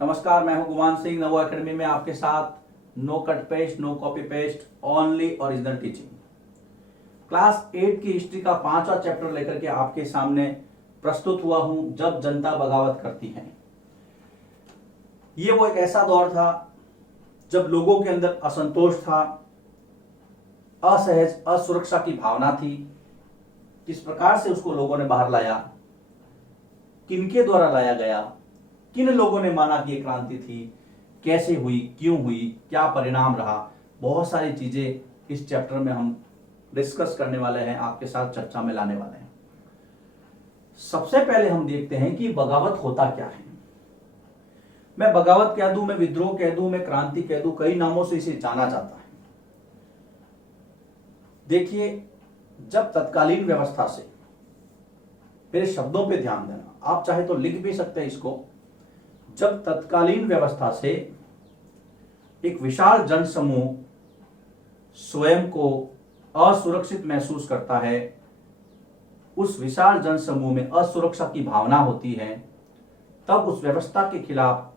नमस्कार, मैं हूं गुमान सिंह। नवो एकेडमी में आपके साथ no cut paste, no copy paste, only original teaching. Class 8 की हिस्ट्री का 5वां चैप्टर लेकर के आपके सामने प्रस्तुत हुआ हूं, जब जनता बगावत करती है। ये वो एक ऐसा दौर था जब लोगों के अंदर असंतोष था, असहज, असुरक्षा की भावना थी। किस प्रकार से उसको लोगों ने बाहर लाया, किनके द्वारा लाया गया, किन लोगों ने माना कि ये क्रांति थी, कैसे हुई, क्यों हुई, क्या परिणाम रहा, बहुत सारी चीजें इस चैप्टर में हम डिस्कस करने वाले हैं, आपके साथ चर्चा में लाने वाले हैं। सबसे पहले हम देखते हैं कि बगावत होता क्या है। मैं बगावत कह दूं, मैं विद्रोह कह दूं, मैं क्रांति कह दूं, कई नामों से इसे जाना जाता है। देखिए, जब तत्कालीन व्यवस्था से, मेरे शब्दों पे ध्यान देना, आप चाहे तो लिख भी सकते हैं इसको। जब तत्कालीन व्यवस्था से एक विशाल जनसमूह स्वयं को असुरक्षित महसूस करता है, उस विशाल जनसमूह में असुरक्षा की भावना होती है, तब उस व्यवस्था के खिलाफ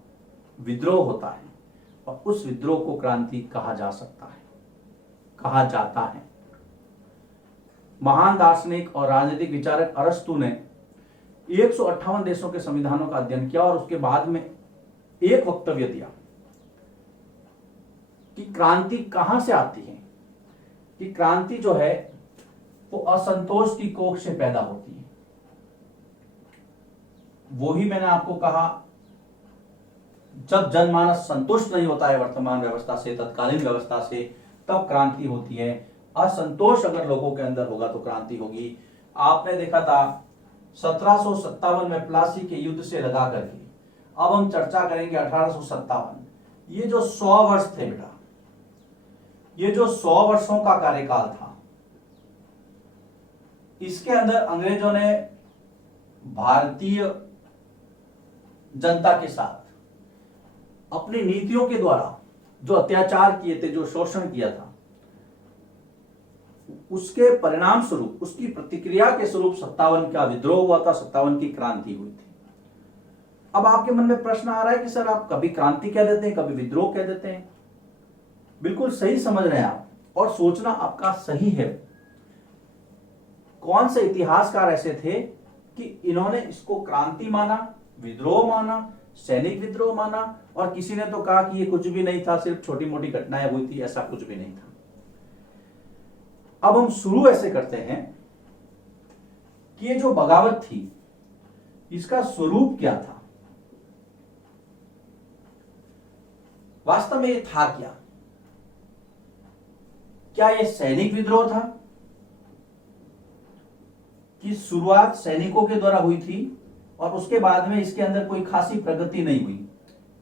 विद्रोह होता है और उस विद्रोह को क्रांति कहा जा सकता है, कहा जाता है। महान दार्शनिक और राजनीतिक विचारक अरस्तु ने 158 देशों के संविधानों का अध्ययन किया और उसके बाद में एक वक्तव्य दिया कि क्रांति कहां से आती है, कि क्रांति जो है वो असंतोष की कोख से पैदा होती है। वो ही मैंने आपको कहा, जब जनमानस संतुष्ट नहीं होता है वर्तमान व्यवस्था से, तत्कालीन व्यवस्था से, तब क्रांति होती है। असंतोष अगर लोगों के अंदर होगा तो क्रांति होगी। आपने देखा था 1757 में प्लासी के युद्ध से लगा करके, अब हम चर्चा करेंगे 1857। ये जो 100 वर्ष थे बेटा, ये जो 100 वर्षों का कार्यकाल था, इसके अंदर अंग्रेजों ने भारतीय जनता के साथ अपनी नीतियों के द्वारा जो अत्याचार किए थे, जो शोषण किया था, उसके परिणाम स्वरूप, उसकी प्रतिक्रिया के स्वरूप 57 का विद्रोह हुआ था, 57 की क्रांति हुई थी। अब आपके मन में प्रश्न आ रहा है कि सर आप कभी क्रांति कह देते हैं, कभी विद्रोह कह देते हैं। बिल्कुल सही समझ रहे हैं आप, और सोचना आपका सही है। कौन से इतिहासकार ऐसे थे कि इन्होंने इसको क्रांति माना, विद्रोह माना, सैनिक विद्रोह माना, और किसी ने तो कहा कि ये कुछ भी नहीं था, सिर्फ छोटी मोटी घटनाएं हुई थी, ऐसा कुछ भी नहीं था। अब हम शुरू ऐसे करते हैं कि ये जो बगावत थी, इसका स्वरूप क्या था, वास्तव में ये था क्या? क्या ये सैनिक विद्रोह था कि शुरुआत सैनिकों के द्वारा हुई थी और उसके बाद में इसके अंदर कोई खासी प्रगति नहीं हुई,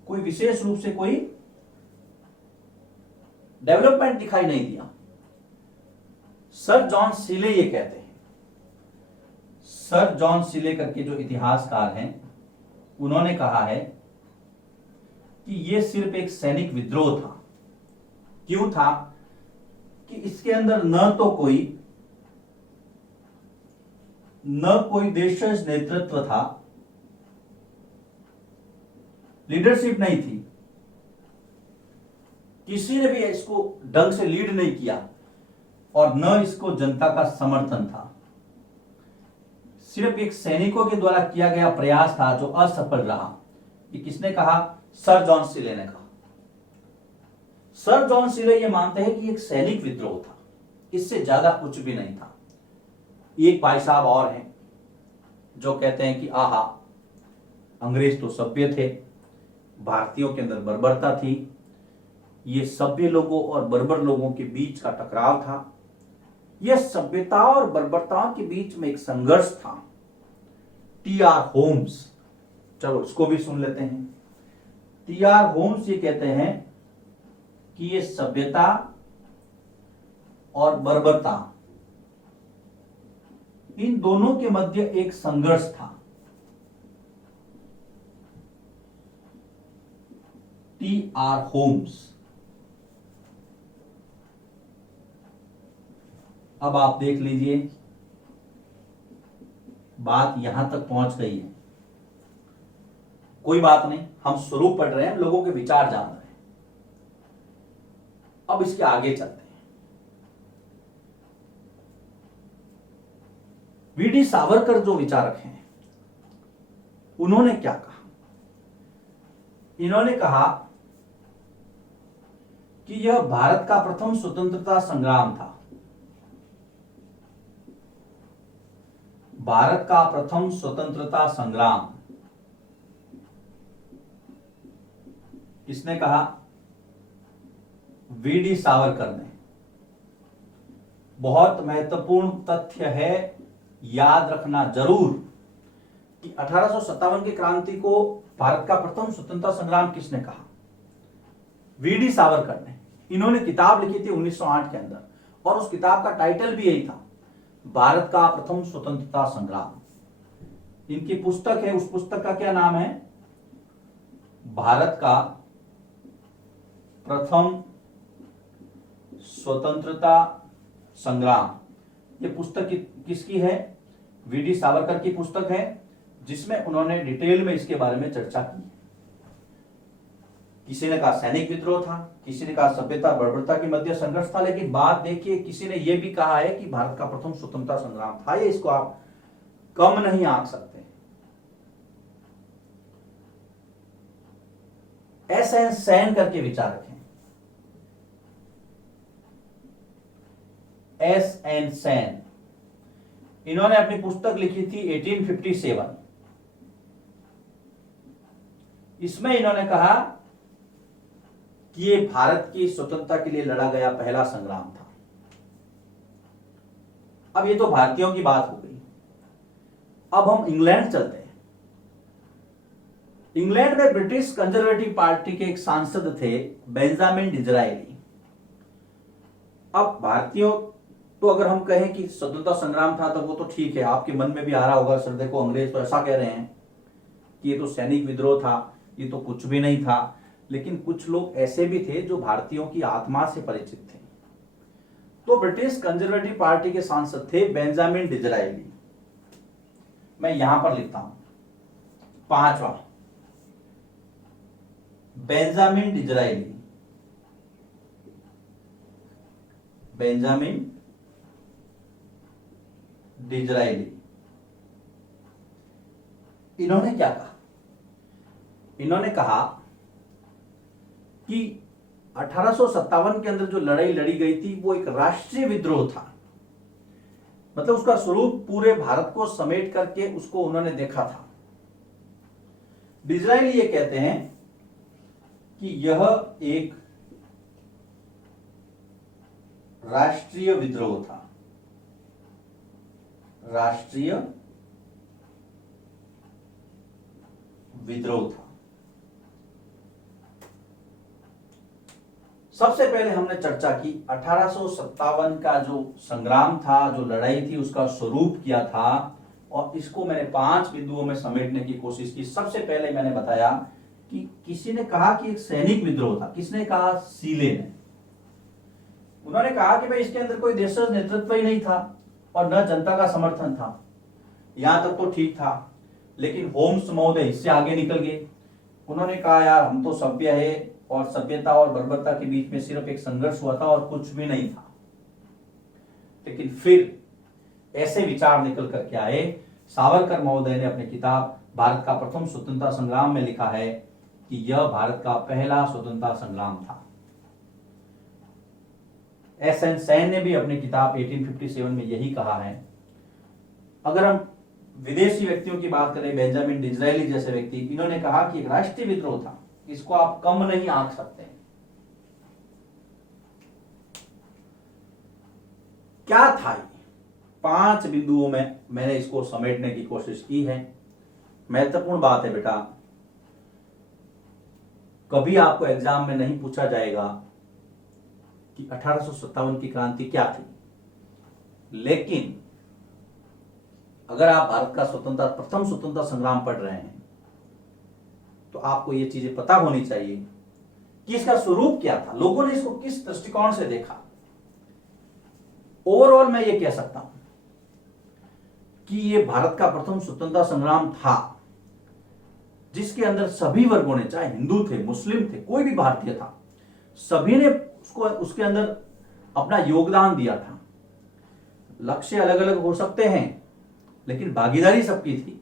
कोई विशेष रूप से कोई डेवलपमेंट दिखाई नहीं दिया? सर जॉन सीले ये कहते हैं, सर जॉन सीले करके जो इतिहासकार हैं, उन्होंने कहा है कि ये सिर्फ एक सैनिक विद्रोह था। क्यों था? कि इसके अंदर न कोई देशज नेतृत्व था, लीडरशिप नहीं थी, किसी ने भी इसको ढंग से लीड नहीं किया, और न इसको जनता का समर्थन था। सिर्फ एक सैनिकों के द्वारा किया गया प्रयास था जो असफल रहा। ये किसने कहा? सर जॉन सीले ने कहा। सर जॉन सीले ये मानते हैं कि एक सैनिक विद्रोह था, इससे ज्यादा कुछ भी नहीं था। एक भाई साहब और हैं जो कहते हैं कि आहा, अंग्रेज तो सभ्य थे, भारतीयों के अंदर बर्बरता थी, ये सभ्य लोगों और बर्बर लोगों के बीच का टकराव था, यह सभ्यता और बर्बरता के बीच में एक संघर्ष था। टी.आर. होम्स, चलो इसको भी सुन लेते हैं। टी.आर. होम्स ये कहते हैं कि ये सभ्यता और बर्बरता, इन दोनों के मध्य एक संघर्ष था। टी.आर. होम्स। अब आप देख लीजिए, बात यहां तक पहुंच गई है। कोई बात नहीं, हम स्वरूप पढ़ रहे हैं, लोगों के विचार जान रहे हैं। अब इसके आगे चलते हैं। वीडी सावरकर जो विचारक हैं, उन्होंने क्या कहा? इन्होंने कहा कि यह भारत का प्रथम स्वतंत्रता संग्राम था। भारत का प्रथम स्वतंत्रता संग्राम किसने कहा? वीडी सावरकर ने। बहुत महत्वपूर्ण तथ्य है, याद रखना जरूर कि 1857 की क्रांति को भारत का प्रथम स्वतंत्रता संग्राम किसने कहा? वीडी सावरकर ने। इन्होंने किताब लिखी थी 1908 के अंदर, और उस किताब का टाइटल भी यही था, भारत का प्रथम स्वतंत्रता संग्राम। इनकी पुस्तक है, उस पुस्तक का क्या नाम है? भारत का प्रथम स्वतंत्रता संग्राम। ये पुस्तक किसकी है? वीडी सावरकर की पुस्तक है, जिसमें उन्होंने डिटेल में इसके बारे में चर्चा की। किसी ने कहा सैनिक विद्रोह था, किसी ने कहा सभ्यता बर्बरता के मध्य संघर्ष था, लेकिन बात देखिए, किसी ने यह भी कहा है कि भारत का प्रथम स्वतंत्रता संग्राम था। ये इसको आप कम नहीं आंक सकते। एस.एन. सेन करके विचारक हैं, एस.एन. सेन। इन्होंने अपनी पुस्तक लिखी थी 1857। इसमें इन्होंने कहा कि ये भारत की स्वतंत्रता के लिए लड़ा गया पहला संग्राम था। अब ये तो भारतीयों की बात हो गई। अब हम इंग्लैंड चलते हैं। इंग्लैंड में ब्रिटिश कंजर्वेटिव पार्टी के एक सांसद थे, बेंजामिन डिज़रायली। अब भारतीयों तो अगर हम कहें कि स्वतंत्रता संग्राम था तो वो तो ठीक है, आपके मन में भी आ रहा होगा, सर देखो अंग्रेज तो ऐसा कह रहे हैं कि ये तो सैनिक विद्रोह था, ये तो कुछ भी नहीं था। लेकिन कुछ लोग ऐसे भी थे जो भारतीयों की आत्मा से परिचित थे। तो ब्रिटिश कंजर्वेटिव पार्टी के सांसद थे बेंजामिन डिज़रायली। मैं यहां पर लिखता हूं, पांचवा, बेंजामिन डिज़रायली। Benjamin Disraeli. इन्होंने क्या कहा? इन्होंने कहा कि 1857 के अंदर जो लड़ाई लड़ी गई थी वो एक राष्ट्रीय विद्रोह था। मतलब उसका स्वरूप पूरे भारत को समेट करके उसको उन्होंने देखा था। डिज़रायली ये कहते हैं कि यह एक राष्ट्रीय विद्रोह था। राष्ट्रीय विद्रोह था। सबसे पहले हमने चर्चा की 1857 का जो संग्राम था, जो लड़ाई थी, उसका स्वरूप क्या था, और इसको मैंने 5 बिंदुओं में समेटने की कोशिश की। सबसे पहले मैंने बताया कि किसी ने कहा कि एक सैनिक विद्रोह था। किसने कहा? सीले ने। उन्होंने कहा कि भाई इसके अंदर कोई देशज नेतृत्व ही नहीं था और न जनता का समर्थन था। यहां तक तो ठीक था, लेकिन होम्स महोदय इससे आगे निकल गए। उन्होंने कहा यार हम तो सभ्य है और सभ्यता और बर्बरता के बीच में सिर्फ एक संघर्ष हुआ था और कुछ भी नहीं था। लेकिन फिर ऐसे विचार निकल करके आए। सावरकर महोदय ने अपनी किताब भारत का प्रथम स्वतंत्रता संग्राम में लिखा है कि यह भारत का पहला स्वतंत्रता संग्राम था। एस.एन. सेन ने भी अपनी किताब 1857 में यही कहा है। अगर हम विदेशी व्यक्तियों की बात करें, बेंजामिन डिज़रायली जैसे व्यक्ति, इन्होंने कहा कि एक राष्ट्रीय विद्रोह था, इसको आप कम नहीं आंक सकते। क्या था ये? 5 बिंदुओं में मैंने इसको समेटने की कोशिश की है। महत्वपूर्ण बात है बेटा, कभी आपको एग्जाम में नहीं पूछा जाएगा कि 1857 की क्रांति क्या थी, लेकिन अगर आप भारत का प्रथम स्वतंत्रता संग्राम पढ़ रहे हैं तो आपको ये चीजें पता होनी चाहिए कि इसका स्वरूप क्या था, लोगों ने इसको किस दृष्टिकोण से देखा। ओवरऑल मैं ये कह सकता हूं कि ये भारत का प्रथम स्वतंत्रता संग्राम था, जिसके अंदर सभी वर्गों ने, चाहे हिंदू थे, मुस्लिम थे, कोई भी भारतीय था, सभी ने उसके अंदर अपना योगदान दिया था। लक्ष्य अलग अलग हो सकते हैं लेकिन भागीदारी सबकी थी,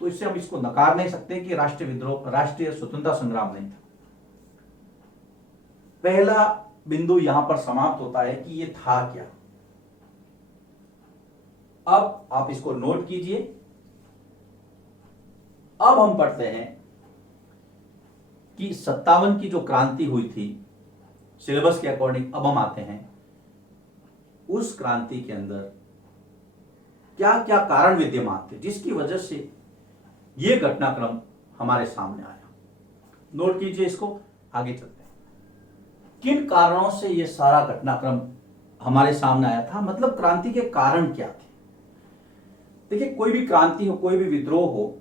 तो इससे हम इसको नकार नहीं सकते कि राष्ट्रीय विद्रोह, राष्ट्रीय स्वतंत्रता संग्राम नहीं था। पहला बिंदु यहां पर समाप्त होता है कि ये था क्या। अब आप इसको नोट कीजिए। अब हम पढ़ते हैं कि 57 की जो क्रांति हुई थी सिलेबस के अकॉर्डिंग, अब हम आते हैं उस क्रांति के अंदर क्या क्या कारण विद्यमान थे जिसकी वजह से यह घटनाक्रम हमारे सामने आया। नोट कीजिए इसको, आगे चलते हैं। किन कारणों से यह सारा घटनाक्रम हमारे सामने आया था, मतलब क्रांति के कारण क्या थे। देखिए, कोई भी क्रांति हो, कोई भी विद्रोह हो,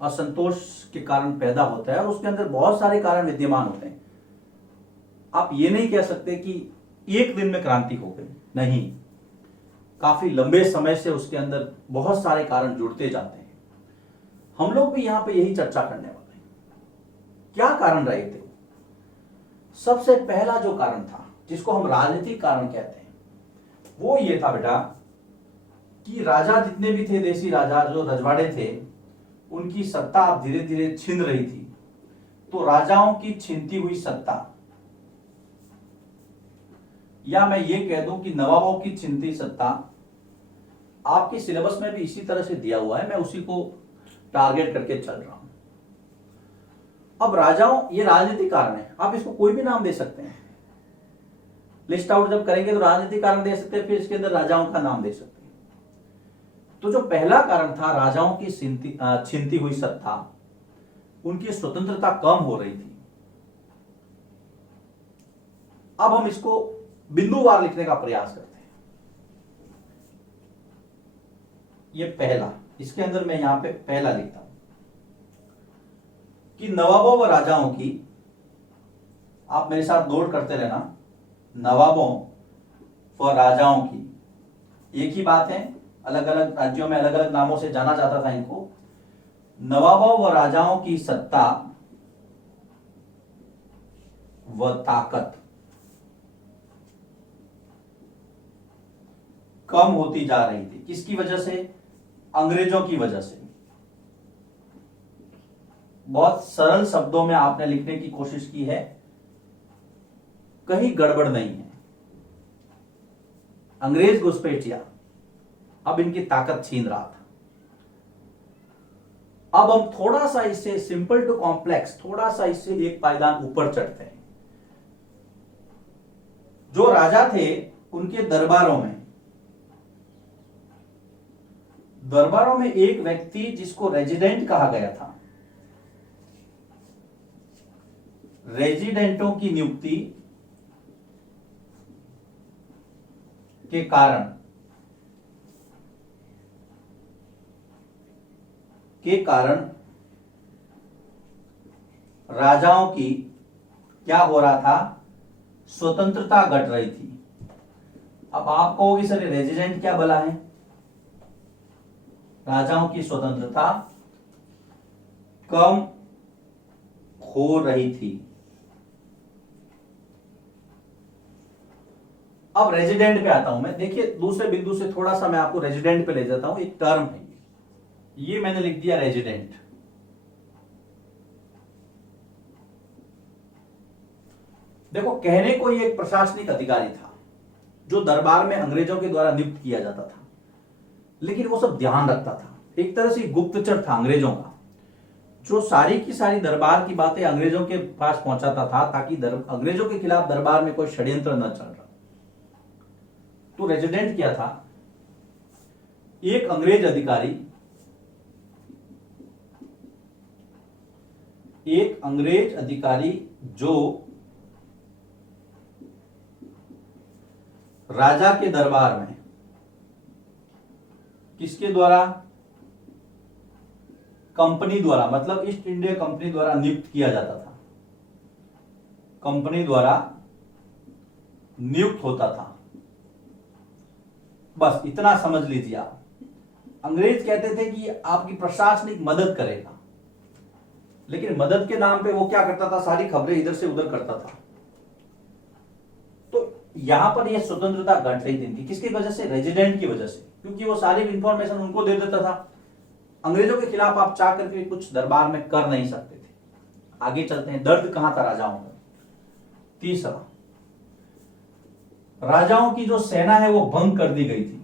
असंतोष के कारण पैदा होता है और उसके अंदर बहुत सारे कारण विद्यमान होते हैं। आप ये नहीं कह सकते कि एक दिन में क्रांति हो गई, नहीं, काफी लंबे समय से उसके अंदर बहुत सारे कारण जुड़ते जाते हैं। हम लोग भी यहां पे यही चर्चा करने वाले हैं, क्या कारण रहे थे। सबसे पहला जो कारण था, जिसको हम राजनीतिक कारण कहते हैं, वो ये था बेटा कि राजा जितने भी थे, देसी राजा जो रजवाड़े थे, उनकी सत्ता अब धीरे धीरे छिन रही थी। तो राजाओं की छिनती हुई सत्ता, या मैं ये कह दूं कि नवाबों की छिनती सत्ता, आपके सिलेबस में भी इसी तरह से दिया हुआ है, मैं उसी को टारगेट करके चल रहा हूं। अब राजाओं, ये राजनीतिक कारण है, आप इसको कोई भी नाम दे सकते हैं। लिस्ट आउट जब करेंगे तो राजनीतिक कारण दे सकते हैं, फिर इसके अंदर राजाओं का नाम दे सकते हैं। तो जो पहला कारण था, राजाओं की छिनती हुई सत्ता, उनकी स्वतंत्रता कम हो रही थी। अब हम इसको बिंदुवार लिखने का प्रयास करते हैं। ये पहला, इसके अंदर मैं यहां पे पहला लिखता हूं कि नवाबों व राजाओं की, आप मेरे साथ नोट करते रहना, नवाबों व राजाओं की एक ही बात है, अलग अलग राज्यों में अलग अलग नामों से जाना जाता था इनको। नवाबों व राजाओं की सत्ता व ताकत कम होती जा रही थी। किसकी वजह से? अंग्रेजों की वजह से। बहुत सरल शब्दों में आपने लिखने की कोशिश की है, कहीं गड़बड़ नहीं है। अंग्रेज घुसपैठिया अब इनकी ताकत छीन रहा था। अब हम थोड़ा सा इससे सिंपल टू कॉम्प्लेक्स, थोड़ा सा इससे एक पायदान ऊपर चढ़ते हैं। जो राजा थे उनके दरबारों में एक व्यक्ति जिसको रेजिडेंट कहा गया था, रेजिडेंटों की नियुक्ति के कारण राजाओं की क्या हो रहा था? स्वतंत्रता घट रही थी। अब आप कहोगे सर रेजिडेंट क्या भला है? राजाओं की स्वतंत्रता कम हो रही थी। अब रेजिडेंट पे आता हूं मैं। देखिए, दूसरे बिंदु से थोड़ा सा मैं आपको रेजिडेंट पे ले जाता हूं। एक टर्म है, ये मैंने लिख दिया रेजिडेंट। देखो, कहने को ये एक प्रशासनिक अधिकारी था जो दरबार में अंग्रेजों के द्वारा नियुक्त किया जाता था, लेकिन वो सब ध्यान रखता था। एक तरह से गुप्तचर था अंग्रेजों का, जो सारी की सारी दरबार की बातें अंग्रेजों के पास पहुंचाता था, ताकि अंग्रेजों के खिलाफ दरबार में कोई षड्यंत्र न चल रहा। तो रेजिडेंट क्या था? एक अंग्रेज अधिकारी जो राजा के दरबार में किसके द्वारा? कंपनी द्वारा, मतलब ईस्ट इंडिया कंपनी द्वारा नियुक्त किया जाता था। कंपनी द्वारा नियुक्त होता था। बस इतना समझ लीजिए आप। अंग्रेज कहते थे कि आपकी प्रशासनिक मदद करेगा, लेकिन मदद के नाम पे वो क्या करता था, सारी खबरें इधर से उधर करता था। तो यहां पर ये स्वतंत्रता घट रही थी इनकी, किसकी वजह से, रेजिडेंट की वजह से, क्योंकि वो सारी इंफॉर्मेशन उनको दे देता था। अंग्रेजों के खिलाफ आप चाह करके कुछ दरबार में कर नहीं सकते थे। आगे चलते हैं, दर्द कहां था राजाओं में। तीसरा, राजाओं की जो सेना है वो भंग कर दी गई थी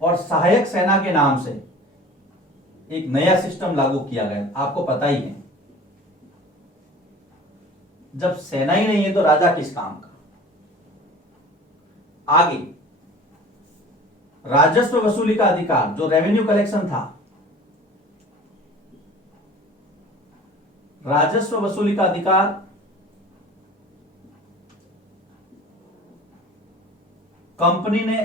और सहायक सेना के नाम से एक नया सिस्टम लागू किया गया। आपको पता ही है, जब सेना ही नहीं है तो राजा किस काम का। आगे, राजस्व वसूली का अधिकार, जो रेवेन्यू कलेक्शन था, राजस्व वसूली का अधिकार कंपनी ने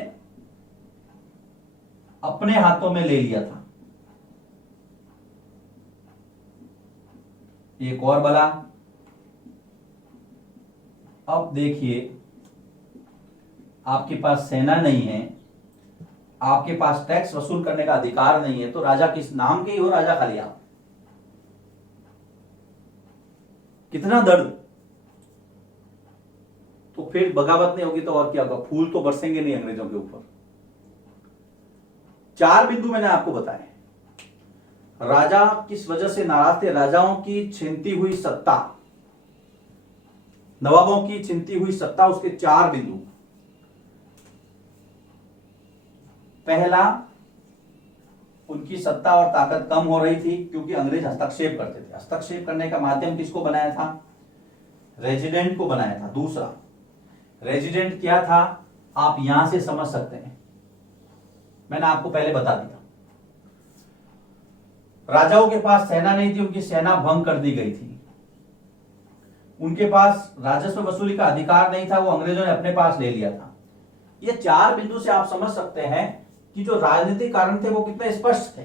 अपने हाथों में ले लिया था। एक और बला, अब देखिए, आपके पास सेना नहीं है, आपके पास टैक्स वसूल करने का अधिकार नहीं है, तो राजा किस नाम के ही हो, राजा खाली आप। कितना दर्द। तो फिर बगावत नहीं होगी तो और क्या होगा, फूल तो बरसेंगे नहीं अंग्रेजों के ऊपर। 4 बिंदु मैंने आपको बताए। राजा किस वजह से नाराज थे, राजाओं की छीनती हुई सत्ता, नवाबों की छीनती हुई सत्ता, उसके 4 बिंदु। पहला, उनकी सत्ता और ताकत कम हो रही थी क्योंकि अंग्रेज हस्तक्षेप करते थे। हस्तक्षेप करने का माध्यम किसको बनाया था, रेजिडेंट को बनाया था। दूसरा, रेजिडेंट क्या था, आप यहां से समझ सकते हैं, मैंने आपको पहले बता दिया। राजाओं के पास सेना नहीं थी, उनकी सेना भंग कर दी गई थी। उनके पास राजस्व वसूली का अधिकार नहीं था, वो अंग्रेजों ने अपने पास ले लिया था। ये 4 बिंदु से आप समझ सकते हैं कि जो राजनीतिक कारण थे वो कितने स्पष्ट थे।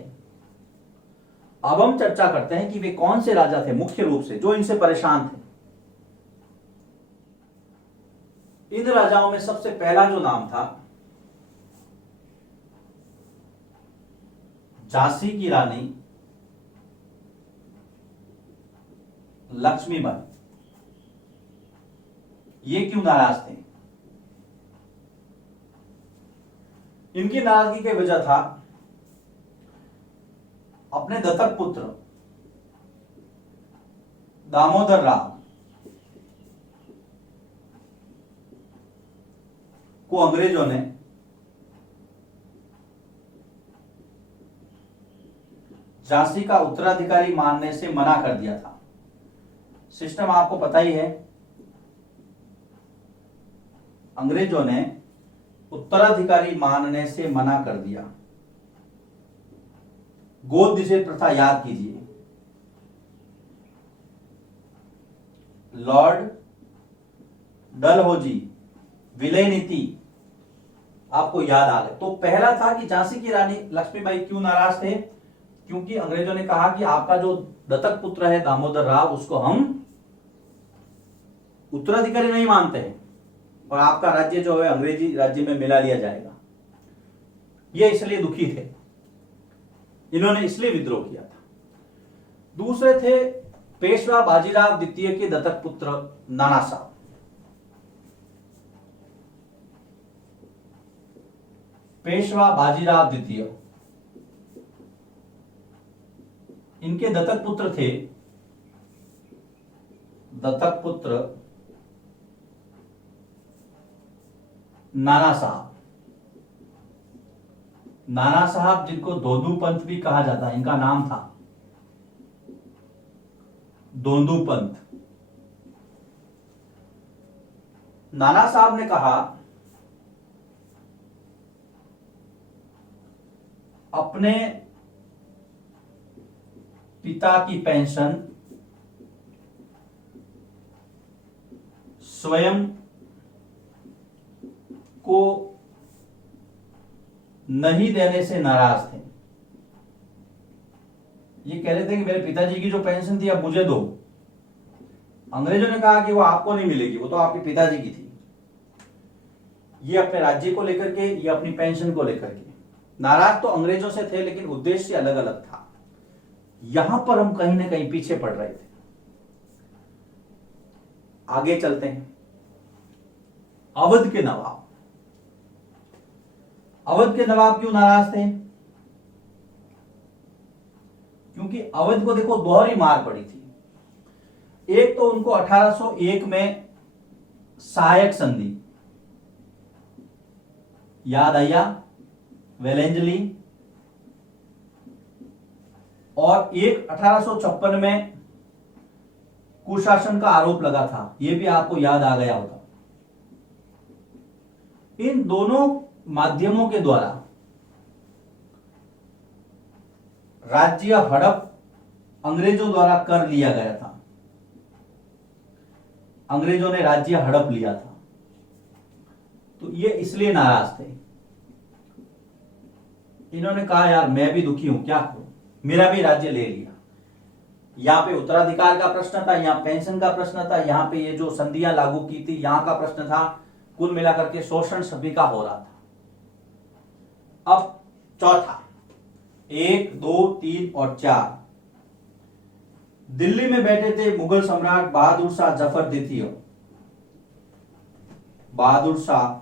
अब हम चर्चा करते हैं कि वे कौन से राजा थे मुख्य रूप से जो इनसे परेशान थे। इन राजाओं में सबसे पहला जो नाम था, झांसी की रानी लक्ष्मीबाई। ये क्यों नाराज थे, इनकी नाराजगी की वजह था अपने दत्तक पुत्र दामोदर राव को अंग्रेजों ने झांसी का उत्तराधिकारी मानने से मना कर दिया था। सिस्टम आपको पता ही है, अंग्रेजों ने उत्तराधिकारी मानने से मना कर दिया। गोद निषेध प्रथा याद कीजिए, लॉर्ड डलहौजी विलय नीति आपको याद आ गए। तो पहला था कि झांसी की रानी लक्ष्मीबाई क्यों नाराज थे, क्योंकि अंग्रेजों ने कहा कि आपका जो दत्तक पुत्र है दामोदर राव, उसको हम उत्तराधिकारी नहीं मानते हैं और आपका राज्य जो है अंग्रेजी राज्य में मिला लिया जाएगा। ये इसलिए दुखी थे, इन्होंने इसलिए विद्रोह किया था। दूसरे थे पेशवा बाजीराव द्वितीय के दत्तक पुत्र नाना साहब। पेशवा बाजीराव द्वितीय, इनके दत्तक पुत्र थे, दत्तक पुत्र नाना साहब। नाना साहब जिनको दोंदू पंत भी कहा जाता है, इनका नाम था दोंदू पंत। नाना साहब ने कहा अपने पिता की पेंशन स्वयं को नहीं देने से नाराज थे। ये कह रहे थे कि मेरे पिताजी की जो पेंशन थी अब मुझे दो। अंग्रेजों ने कहा कि वो आपको नहीं मिलेगी, वो तो आपके पिताजी की थी। ये अपने राज्य को लेकर के, ये अपनी पेंशन को लेकर के नाराज तो अंग्रेजों से थे, लेकिन उद्देश्य अलग अलग था। यहां पर हम कहीं ना कहीं पीछे पड़ रहे थे। आगे चलते हैं। अवध के नवाब, अवध के नवाब क्यों नाराज थे? क्योंकि अवध को देखो दोहरी मार पड़ी थी। एक तो उनको 1801 में सहायक संधि याद आया, वेलेंजली, और एक 1856 में कुशासन का आरोप लगा था, यह भी आपको याद आ गया होगा। इन दोनों माध्यमों के द्वारा राज्य हड़प अंग्रेजों द्वारा कर लिया गया था। अंग्रेजों ने राज्य हड़प लिया था, तो ये इसलिए नाराज थे। इन्होंने कहा यार मैं भी दुखी हूं, क्या करूं, मेरा भी राज्य ले लिया। यहां पे उत्तराधिकार का प्रश्न था, यहां पेंशन का प्रश्न था, यहां पे ये जो संधियां लागू की थी यहां का प्रश्न था। कुल मिलाकर के शोषण सभी का हो रहा था। अब चौथा, 1, 2, 3 और 4, दिल्ली में बैठे थे मुगल सम्राट बहादुर शाह जफर द्वितीय। बहादुर शाह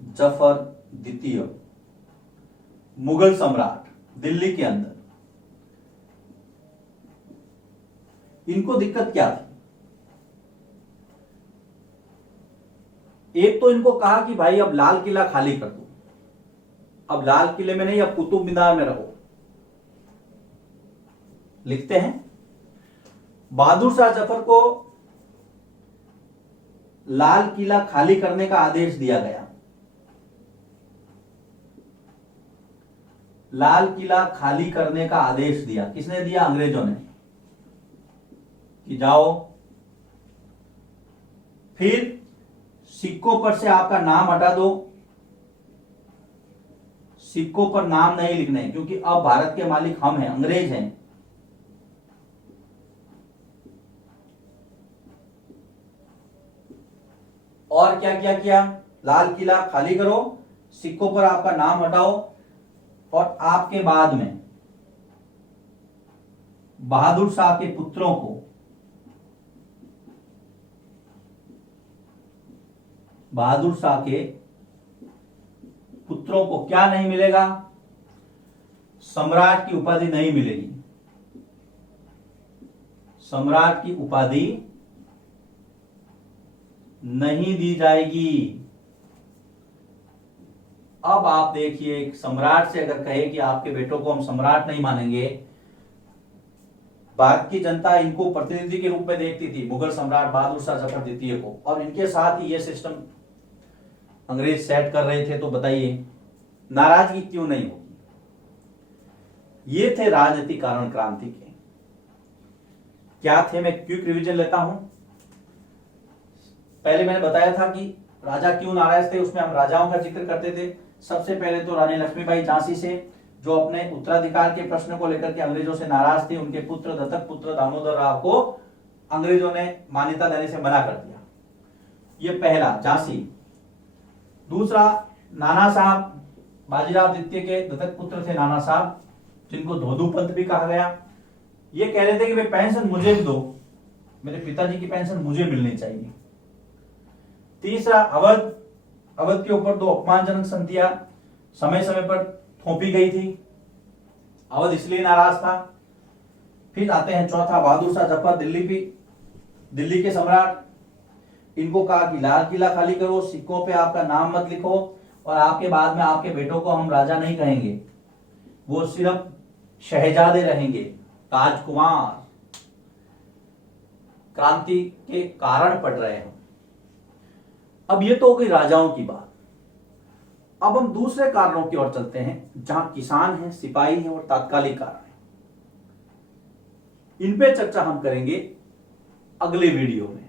जफर द्वितीय मुगल सम्राट दिल्ली के अंदर। इनको दिक्कत क्या थी? एक तो इनको कहा कि भाई अब लाल किला खाली कर दो, अब लाल किले में नहीं, अब कुतुब मीनार में रहो। लिखते हैं बहादुर शाह जफर को लाल किला खाली करने का आदेश दिया गया। लाल किला खाली करने का आदेश दिया, किसने दिया? अंग्रेजों ने, कि जाओ। फिर सिक्कों पर से आपका नाम हटा दो, सिक्कों पर नाम नहीं लिखने, क्योंकि अब भारत के मालिक हम हैं, अंग्रेज हैं। और क्या क्या किया? लाल किला खाली करो, सिक्कों पर आपका नाम हटाओ, और आपके बाद में बहादुर शाह के पुत्रों को बहादुर शाह के पुत्रों को क्या नहीं मिलेगा? सम्राट की उपाधि नहीं मिलेगी। सम्राट की उपाधि नहीं दी जाएगी। अब आप देखिए, सम्राट से अगर कहे कि आपके बेटों को हम सम्राट नहीं मानेंगे, भारत की जनता इनको प्रतिनिधि के रूप में देखती थी, मुगल सम्राट बहादुर शाह जफर द्वितीय को, और इनके साथ ही ये सिस्टम अंग्रेज सेट कर रहे थे। तो बताइए नाराजगी क्यों नहीं होगी? ये थे राजनीतिक कारण क्रांति के। क्या थे? मैं क्विक रिवीजन लेता हूं। पहले मैंने बताया था कि राजा क्यों नाराज थे, उसमें हम राजाओं का जिक्र करते थे। सबसे पहले तो रानी लक्ष्मीबाई झांसी से, जो अपने उत्तराधिकार के प्रश्न को लेकर के अंग्रेजों से नाराज थे। उनके पुत्र दत्तक पुत्र दामोदर राव को अंग्रेजों ने मान्यता देने से मना कर दिया। ये पहला, झांसी। दूसरा, नाना साहब, बाजीराव द्वितीय के दत्तक पुत्र थे नाना साहब, जिनको धोधू पंत भी कहा गया। ये कह रहे थे कि भाई पेंशन मुझे भी दो, मेरे पिताजी की पेंशन मुझे मिलनी चाहिए। तीसरा, अवध। अवध के ऊपर 2 अपमानजनक संधियां समय समय पर थोपी गई थी, अवध इसलिए नाराज था। फिर आते हैं चौथा, बहादुर शाह जफर दिल्ली के सम्राट। इनको कहा कि लाल किला खाली करो, सिक्कों पे आपका नाम मत लिखो, और आपके बाद में आपके बेटों को हम राजा नहीं कहेंगे, वो सिर्फ शहजादे रहेंगे, राजकुमार। क्रांति के कारण पड़ रहे हैं। अब ये तो हो गई राजाओं की बात। अब हम दूसरे कारणों की ओर चलते हैं, जहां किसान हैं, सिपाही हैं और तात्कालिक कारण हैं। इन पे चर्चा हम करेंगे अगले वीडियो में।